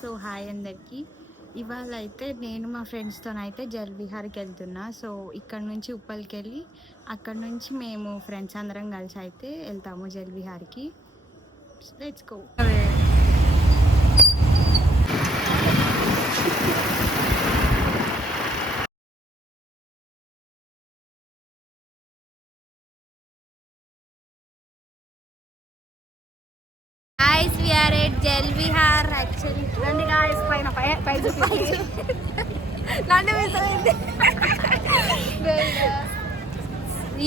So hi అందరికీ. ఇవాళ అయితే నేను మా ఫ్రెండ్స్తోనైతే జల్విహార్కి వెళ్తున్నా. సో ఇక్కడ నుంచి ఉప్పల్కి వెళ్ళి అక్కడ నుంచి మేము ఫ్రెండ్స్ అందరం కలిసి అయితే వెళ్తాము జల్విహార్కి. Let's go. Guys, we are at Jalvihar actually. రండి గాయ్స్ పై నన్ను మిస్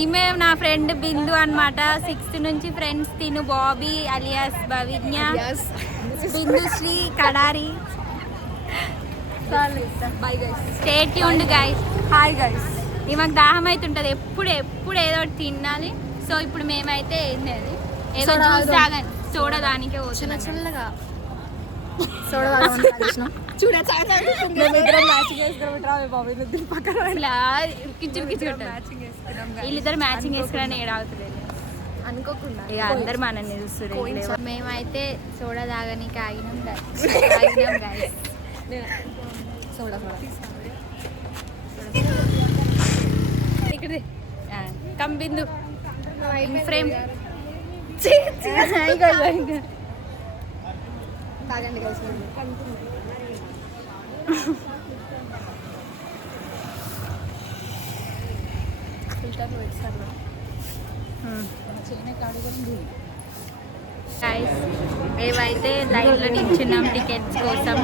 ఈమె నా ఫ్రెండ్ బిందు అన్నమాట. 6th నుంచి ఫ్రెండ్స్. తిను Bobby alias Bhavigna, Bindu Sri Kadari. Bye guys. Stay tuned guys. Hi guys. ఈమెకు దాహం అయితే ఉంటుంది, ఎప్పుడు ఏదో ఒకటి తినాలి. సో ఇప్పుడు మేమైతే ఏంటది ఏదో జ్యూస్ తాగండి, చూడడానికే చిన్న చిన్నగా చూడద్దాం మ్యాచింగ్ వేసుకున్నాం బాబు పక్కన కిచుడు వీళ్ళిద్దరు మ్యాచింగ్ వేసుకుని ఏడావుతుంది అనుకోకుండా ఇక అందరు మనల్ని చూస్తారు. మేమైతే సోడా తాగనికి ఆగినాం guys. సోడా ఇక్కడ కంబిందు ఫ్రేమ్ తాగండి గైస్. గైస్ మేమైతే లైన్లో నిల్చున్నాం టికెట్స్ కోసం.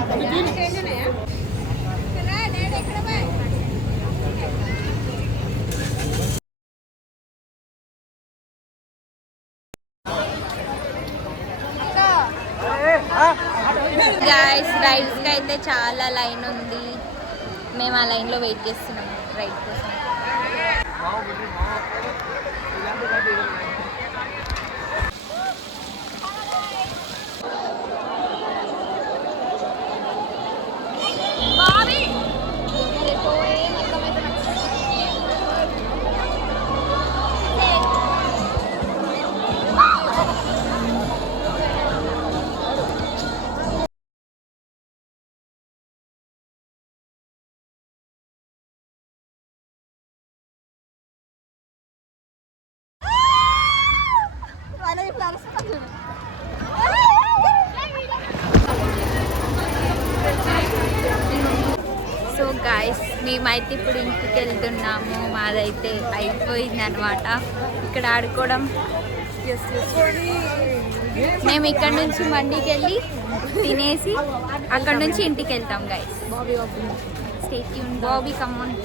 గైస్ రైడ్స్కి అయితే చాలా లైన్ ఉంది. మేము ఆ లైన్లో వెయిట్ చేస్తున్నాం రైడ్ కోసం. సో గాయస్ మేమైతే ఇప్పుడు ఇంటికి వెళ్తున్నాము. మాదైతే అయిపోయింది అనమాట ఇక్కడ ఆడుకోవడం. మేము ఇక్కడ నుంచి మండికి వెళ్ళి తినేసి అక్కడ నుంచి ఇంటికి వెళ్తాం guys. Stay tune. Bobby come on.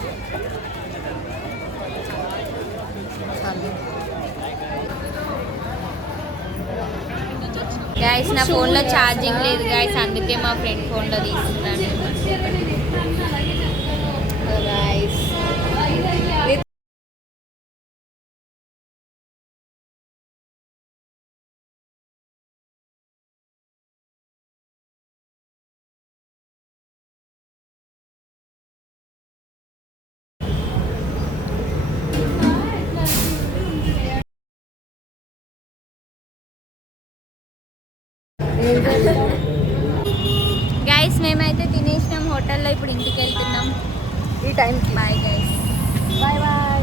Guys నా ఫోన్లో ఛార్జింగ్ లేదు గైస్, అందుకే మా ఫ్రెండ్ ఫోన్లో తీసుకున్నాను. గైస్ మేమైతే తినేసినాం హోటల్లో, ఇప్పుడు ఇంటికి వెళ్తున్నాం. ఈ టైంకి బాయ్ గైస్. Bye bye.